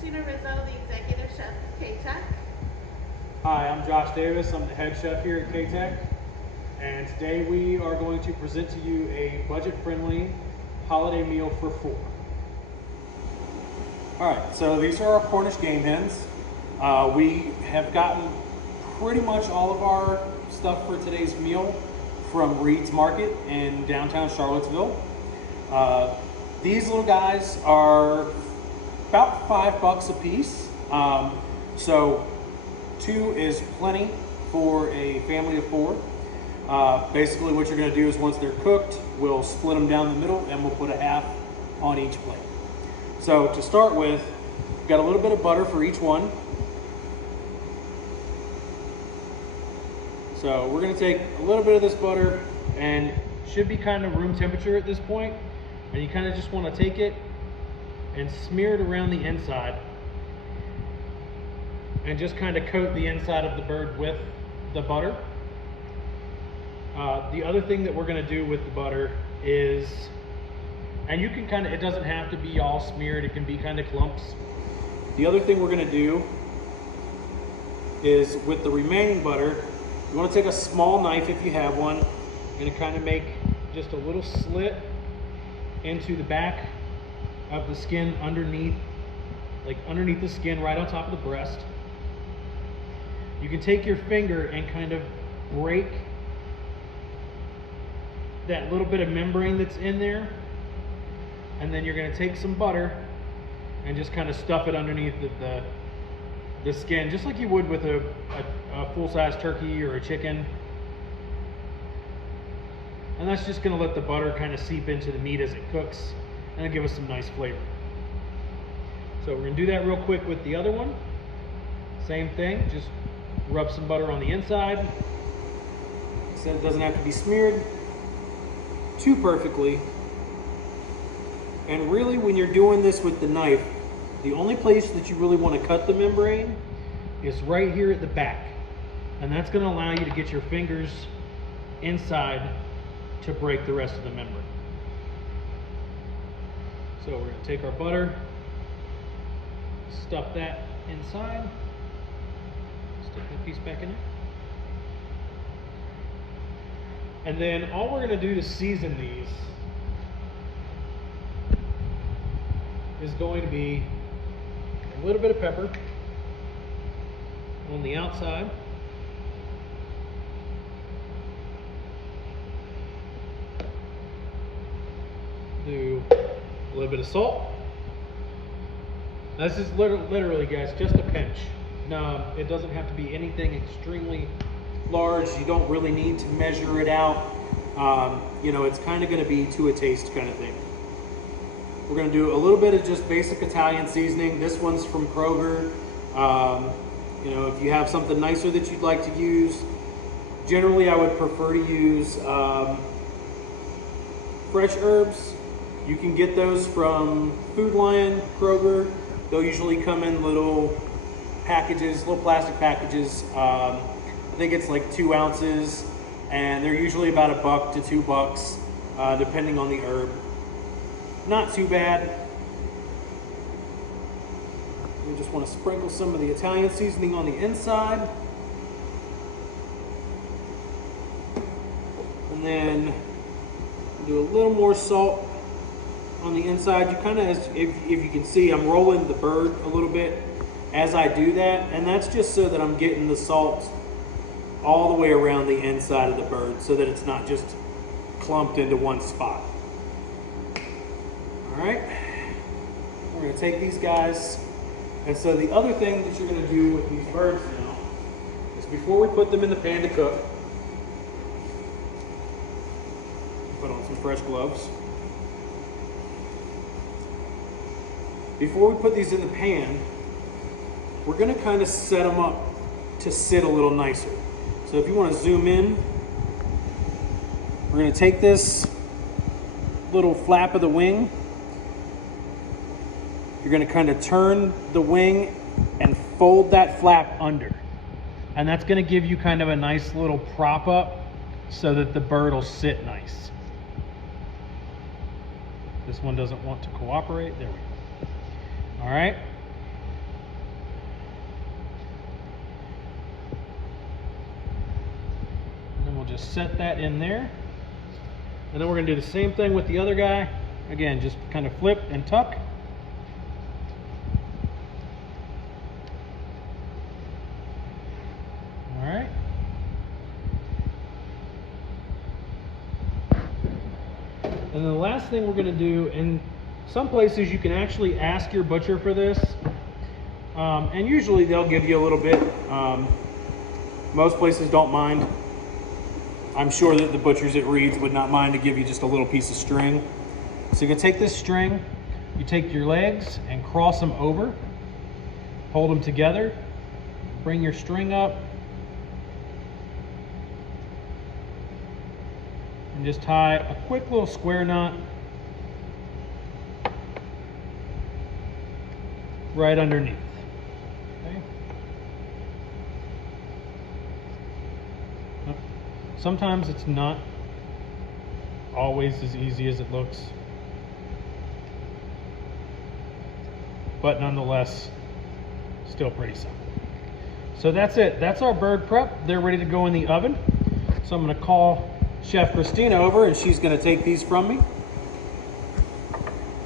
the executive chef of CATEC. Hi, I'm Josh Davis. I'm the head chef here at CATEC, and today we are going to present to you a budget-friendly holiday meal for 4. All right, so these are our Cornish game hens. We have gotten pretty much all of our stuff for today's meal from Reed's Market in downtown Charlottesville. These little guys are about $5 a piece. So 2 is plenty for a family of 4. Basically what you're gonna do is once they're cooked, we'll split them down the middle and we'll put a half on each plate. So to start with, we've got a little bit of butter for each one. So we're gonna take a little bit of this butter, and it should be kind of room temperature at this point, and you kind of just wanna take it and smear it around the inside and just kind of coat the inside of the bird with the butter. The other thing that we're gonna do with the butter is, and you can kind of, it doesn't have to be all smeared, it can be kind of clumps. The other thing we're gonna do is with the remaining butter, you wanna take a small knife if you have one, and kind of make just a little slit into the back of the skin underneath, like underneath the skin right on top of the breast. You can take your finger and kind of break that little bit of membrane that's in there, and then you're going to take some butter and just kind of stuff it underneath the skin, just like you would with a full-size turkey or a chicken. And that's just going to let the butter kind of seep into the meat as it cooks, and it'll give us some nice flavor. So we're going to do that real quick with the other one. Same thing, just rub some butter on the inside. So it doesn't have to be smeared too perfectly. And really, when you're doing this with the knife, the only place that you really want to cut the membrane is right here at the back. And that's going to allow you to get your fingers inside to break the rest of the membrane. So we're going to take our butter, stuff that inside, stick that piece back in there. And then all we're going to do to season these is going to be a little bit of pepper on the outside. Do a little bit of salt. This is literally, guys, just a pinch. No, it doesn't have to be anything extremely large. You don't really need to measure it out. You know, it's kind of going to be to a taste kind of thing. We're going to do a little bit of just basic Italian seasoning. This one's from Kroger. You know, if you have something nicer that you'd like to use, generally I would prefer to use fresh herbs. You can get those from Food Lion, Kroger. They'll usually come in little packages, little plastic packages. I think it's like 2 ounces, and they're usually about $1 to $2, depending on the herb. Not too bad. We just want to sprinkle some of the Italian seasoning on the inside. And then do a little more salt on the inside. You kind of, if you can see, I'm rolling the bird a little bit as I do that, and that's just so that I'm getting the salt all the way around the inside of the bird so that it's not just clumped into one spot. All right, we're going to take these guys, and so the other thing that you're going to do with these birds now is before we put them in the pan to cook, put on some fresh gloves. Before we put these in the pan, we're going to kind of set them up to sit a little nicer. So if you want to zoom in, we're going to take this little flap of the wing. You're going to kind of turn the wing and fold that flap under. And that's going to give you kind of a nice little prop up so that the bird will sit nice. This one doesn't want to cooperate. There we go. All right. just set that in there. And then we're gonna do the same thing with the other guy. Again, just kind of flip and tuck. All right. And then the last thing we're gonna do, in some places you can actually ask your butcher for this. And usually they'll give you a little bit. Most places don't mind. I'm sure that the butchers at Reed's would not mind to give you just a little piece of string. So you can take this string, you take your legs and cross them over, hold them together, bring your string up, and just tie a quick little square knot right underneath. Okay. Sometimes it's not always as easy as it looks, but nonetheless, still pretty simple. So that's it. That's our bird prep. They're ready to go in the oven. So I'm going to call Chef Christina over, and she's going to take these from me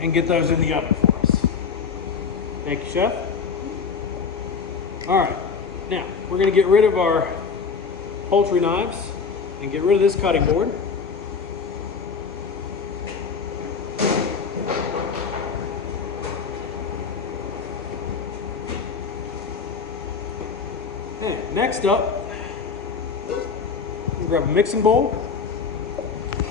and get those in the oven for us. Thank you, Chef. All right, now we're going to get rid of our poultry knives and get rid of this cutting board. And next up, grab a mixing bowl.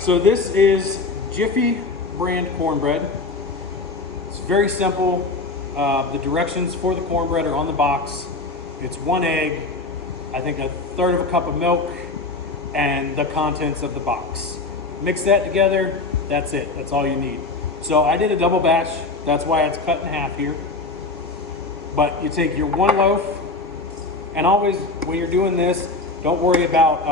So this is Jiffy brand cornbread. It's very simple. The directions for the cornbread are on the box. It's 1 egg, I think 1/3 of a cup of milk, and the contents of the box. Mix that together, that's it, that's all you need. So I did a double batch, that's why it's cut in half here. But you take your 1 loaf, and always when you're doing this, don't worry about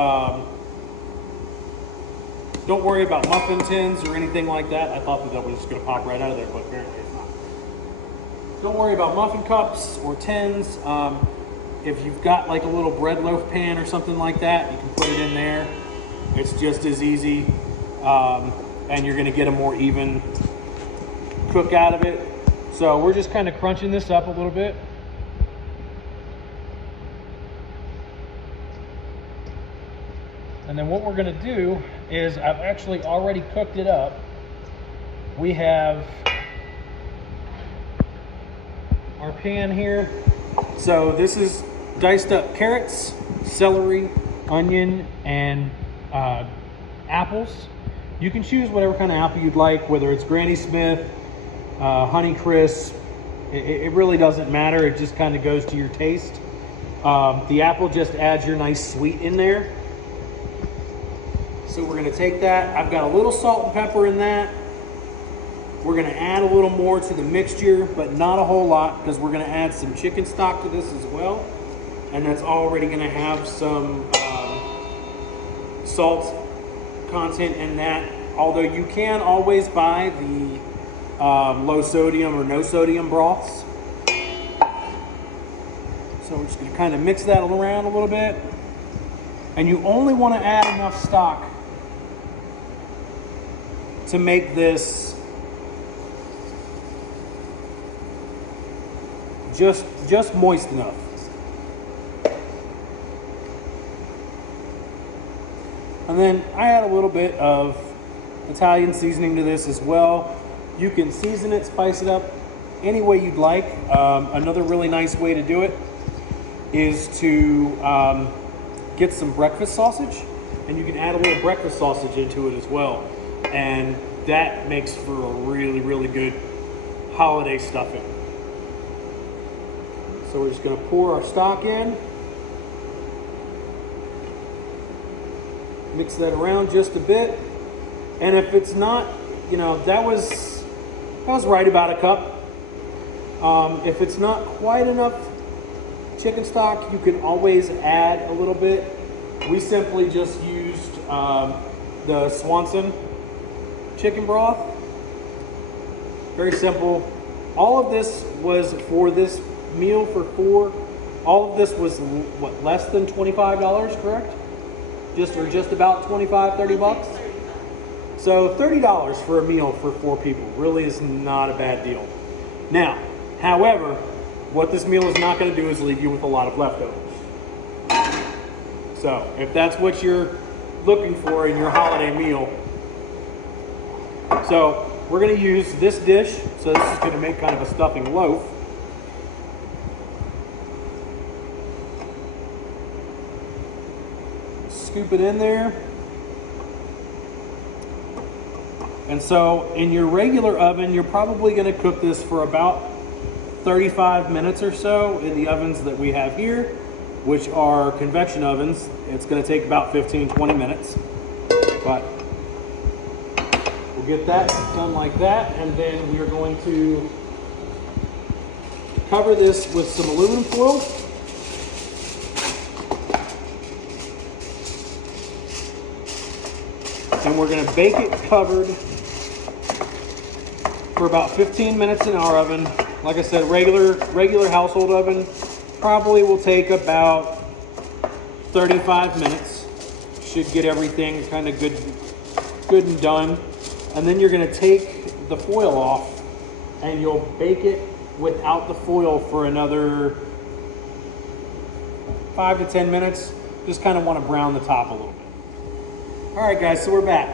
muffin tins or anything like that. I thought that was just gonna pop right out of there, but apparently it's not. Don't worry about muffin cups or tins. If you've got like a little bread loaf pan or something like that, you can put it in there. It's just as easy, and you're gonna get a more even cook out of it. So we're just kind of crunching this up a little bit. And then what we're gonna do is, I've actually already cooked it up. We have our pan here. So this is diced up carrots, celery, onion, and apples. You can choose whatever kind of apple you'd like, whether it's Granny Smith, Honey Crisp. It really doesn't matter. It just kind of goes to your taste. The apple just adds your nice sweet in there. So we're gonna take that. I've got a little salt and pepper in that. We're gonna add a little more to the mixture, but not a whole lot, because we're gonna add some chicken stock to this as well. And that's already gonna have some salt content in that. Although you can always buy the low sodium or no sodium broths. So we're just gonna kind of mix that around a little bit. And you only wanna add enough stock to make this just moist enough. And then I add a little bit of Italian seasoning to this as well. You can season it, spice it up any way you'd like. Another really nice way to do it is to get some breakfast sausage, and you can add a little breakfast sausage into it as well. And that makes for a really, really good holiday stuffing. So we're just gonna pour our stock in. Mix that around just a bit. And if it's not, you know, that was right about a cup. If it's not quite enough chicken stock, you can always add a little bit. We simply just used the Swanson chicken broth. Very simple. All of this was for this meal for 4. All of this was what, less than $25, correct? just about 25, 30 bucks. So $30 for a meal for 4 people really is not a bad deal. Now, however, what this meal is not going to do is leave you with a lot of leftovers. So if that's what you're looking for in your holiday meal, so we're going to use this dish. So this is going to make kind of a stuffing loaf. Scoop it in there. And so in your regular oven, you're probably going to cook this for about 35 minutes or so in the ovens that we have here, which are convection ovens. It's going to take about 15-20 minutes, but we'll get that done like that, and then we are going to cover this with some aluminum foil. And we're going to bake it covered for about 15 minutes in our oven. Like I said, regular household oven probably will take about 35 minutes. Should get everything kind of good and done. And then you're going to take the foil off and you'll bake it without the foil for another 5 to 10 minutes. Just kind of want to brown the top a little bit. All right, guys, so we're back.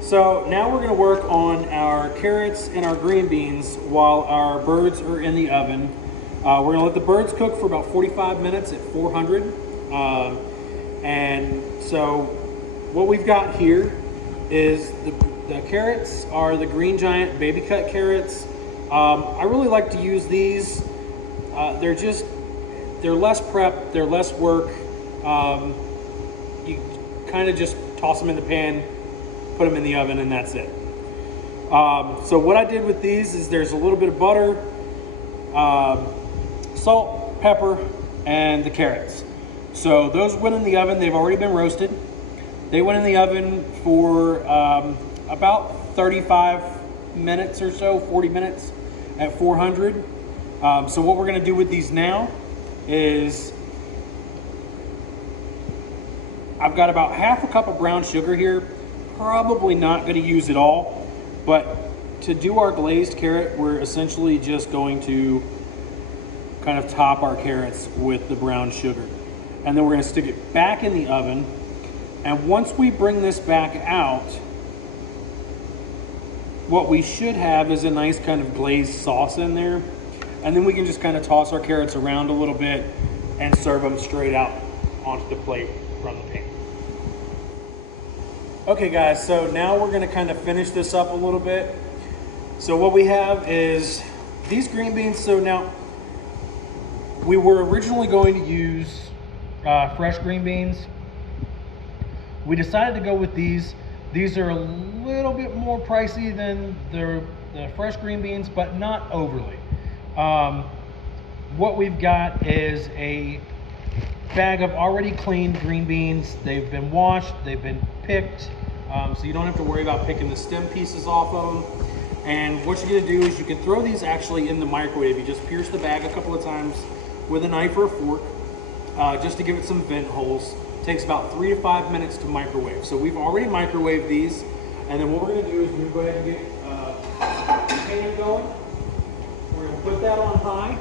So now we're going to work on our carrots and our green beans while our birds are in the oven. We're going to let the birds cook for about 45 minutes at 400. And so what we've got here is the carrots are the Green Giant baby cut carrots. I really like to use these. They're less prep, they're less work. You kind of just toss them in the pan, put them in the oven, and that's it. So what I did with these is there's a little bit of butter, salt, pepper, and the carrots. So those went in the oven. They've already been roasted. They went in the oven for about 35 minutes or so, 40 minutes at 400. So what we're going to do with these now is I've got about half a cup of brown sugar here. Probably not going to use it all, but to do our glazed carrot, we're essentially just going to kind of top our carrots with the brown sugar. And then we're going to stick it back in the oven. And once we bring this back out, what we should have is a nice kind of glazed sauce in there. And then we can just kind of toss our carrots around a little bit and serve them straight out onto the plate from the pan. Okay guys, so now we're going to kind of finish this up a little bit. So what we have is these green beans. So now we were originally going to use fresh green beans. We decided to go with these. These are a little bit more pricey than the fresh green beans, but not overly. What we've got is a bag of already cleaned green beans. They've been washed, they've been picked, so you don't have to worry about picking the stem pieces off of them. And what you're gonna do is you can throw these actually in the microwave. You just pierce the bag a couple of times with a knife or a fork, just to give it some vent holes. It takes about 3 to 5 minutes to microwave. So we've already microwaved these, and then what we're gonna do is we're gonna go ahead and get the pan going. We're gonna put that on high.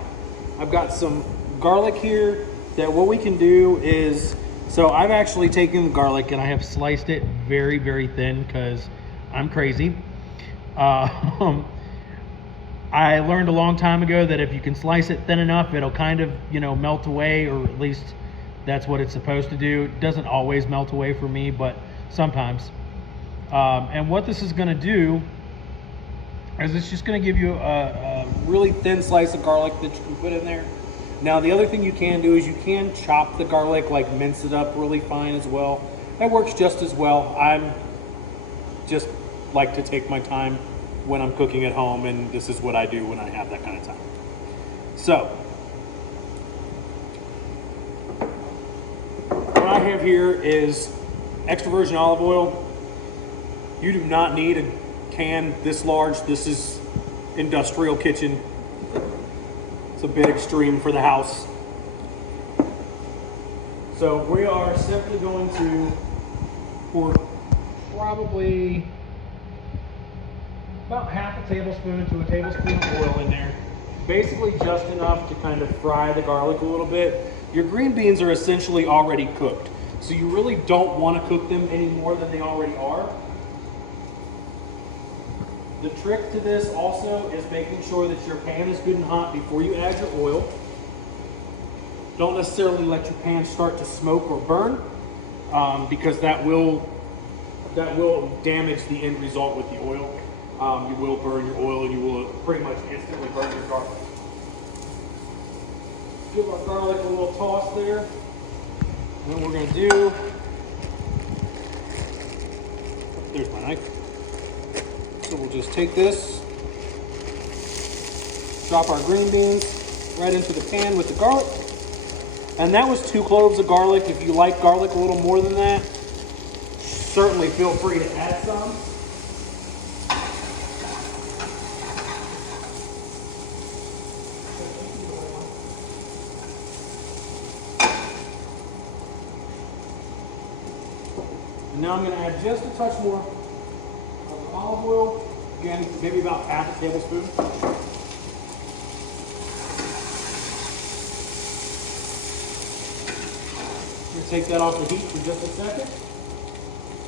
I've got some garlic here that what we can do is, so I've actually taken the garlic and I have sliced it very, very thin because I'm crazy. I learned a long time ago that if you can slice it thin enough, it'll kind of, melt away, or at least that's what it's supposed to do. It doesn't always melt away for me, but sometimes. And what this is gonna do is it's just gonna give you a really thin slice of garlic that you can put in there. Now, the other thing you can do is you can chop the garlic, like mince it up really fine as well. That works just as well. I'm just like to take my time when I'm cooking at home, and this is what I do when I have that kind of time. So, what I have here is extra virgin olive oil. You do not need a can this large. This is industrial kitchen. It's a bit extreme for the house. So we are simply going to pour probably about half a tablespoon to a tablespoon of oil in there. Basically just enough to kind of fry the garlic a little bit. Your green beans are essentially already cooked, so you really don't want to cook them any more than they already are. The trick to this also is making sure that your pan is good and hot before you add your oil. Don't necessarily let your pan start to smoke or burn, because that will damage the end result with the oil. You will burn your oil and you will pretty much instantly burn your garlic. Give our garlic a little toss there. And then we're going to do, there's my knife. So we'll just take this, drop our green beans right into the pan with the garlic. And that was 2 cloves of garlic. If you like garlic a little more than that, certainly feel free to add some. And now I'm going to add just a touch more of olive oil. Again, maybe about half a tablespoon. I'm going to take that off the heat for just a second.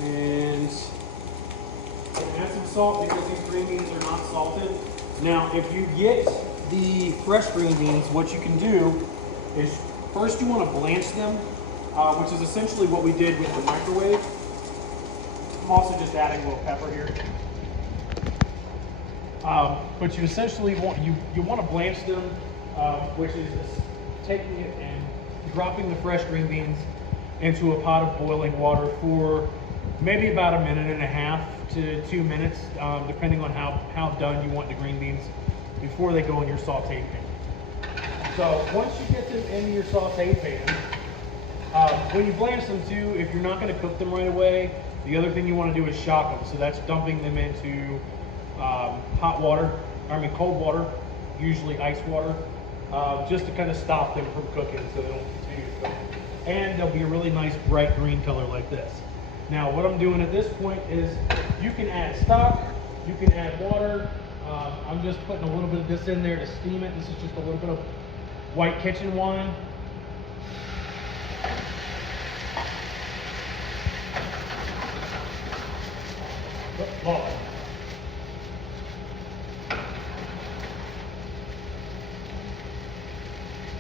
And add some salt because these green beans are not salted. Now, if you get the fresh green beans, what you can do is first you want to blanch them, which is essentially what we did with the microwave. I'm also just adding a little pepper here. But you essentially want to blanch them, which is taking it and dropping the fresh green beans into a pot of boiling water for maybe about 1.5 minutes to 2 minutes, depending on how done you want the green beans before they go in your sauté pan. So once you get them into your sauté pan, when you blanch them too, if you're not going to cook them right away, the other thing you want to do is shock them. So that's dumping them into cold water, usually ice water, just to kind of stop them from cooking so they don't continue to cook. And they'll be a really nice bright green color like this. Now what I'm doing at this point is you can add stock, you can add water. I'm just putting a little bit of this in there to steam it. This is just a little bit of white kitchen wine.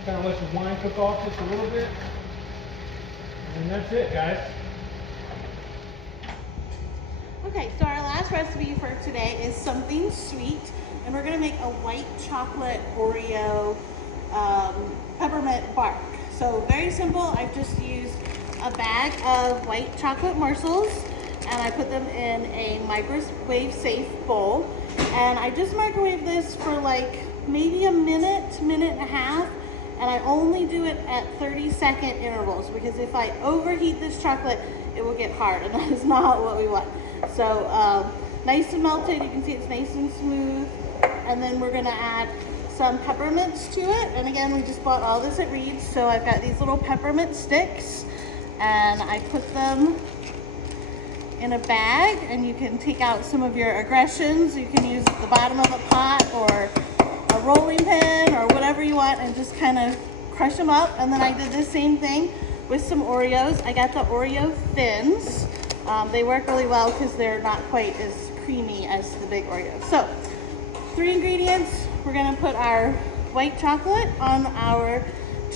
Kind of let your wine cook off just a little bit. And that's it, guys. Okay, so our last recipe for today is something sweet, and we're going to make a white chocolate Oreo peppermint bark. So very simple. I've just used a bag of white chocolate morsels, and I put them in a microwave safe bowl, and I just microwave this for like maybe a minute and a half, and I only do it at 30-second intervals because if I overheat this chocolate, it will get hard, and that is not what we want. So nice and melted, you can see it's nice and smooth, and then we're gonna add some peppermints to it. And again, we just bought all this at Reed's, so I've got these little peppermint sticks, and I put them in a bag, and you can take out some of your aggressions. You can use the bottom of a pot or a rolling pin or whatever you want, and just kind of crush them up. And then I did the same thing with some Oreos. I got the Oreo thins. They work really well because they're not quite as creamy as the big Oreos. So 3 ingredients. We're gonna put our white chocolate on our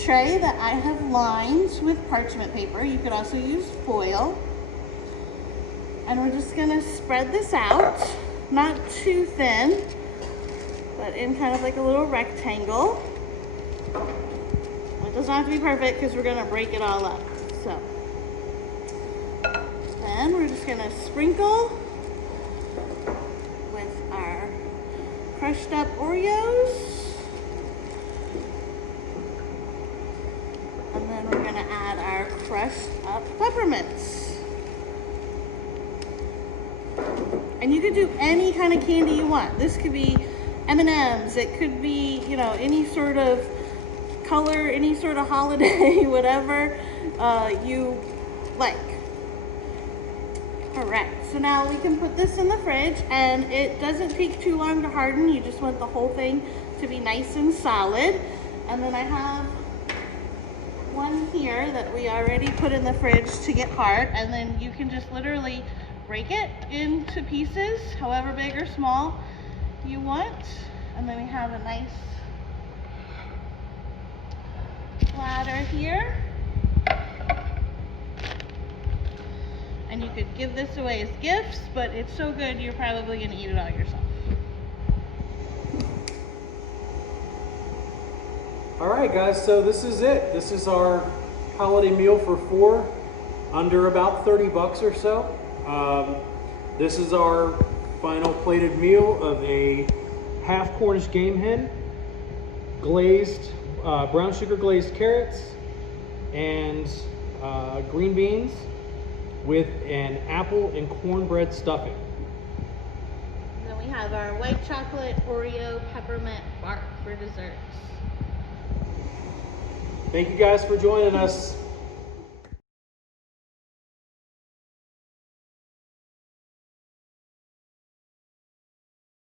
tray that I have lined with parchment paper. You could also use foil. And we're just gonna spread this out, not too thin, but in kind of like a little rectangle. It doesn't have to be perfect because we're gonna break it all up. So then we're just gonna sprinkle with our crushed up Oreos. And then we're gonna add our crushed up peppermints. And you could do any kind of candy you want. This could be M&Ms, it could be, you know, any sort of color, any sort of holiday, whatever you like. Correct. So now we can put this in the fridge, and it doesn't take too long to harden. You just want the whole thing to be nice and solid. And then I have one here that we already put in the fridge to get hard, and then you can just literally break it into pieces, however big or small you want. And then we have a nice platter here. And you could give this away as gifts, but it's so good you're probably gonna eat it all yourself. All right, guys, so this is it. This is our holiday meal for 4, under about 30 bucks or so. This is our final plated meal of a half Cornish game hen, glazed, brown sugar glazed carrots, and green beans with an apple and cornbread stuffing. And then we have our white chocolate Oreo peppermint bark for desserts. Thank you guys for joining us.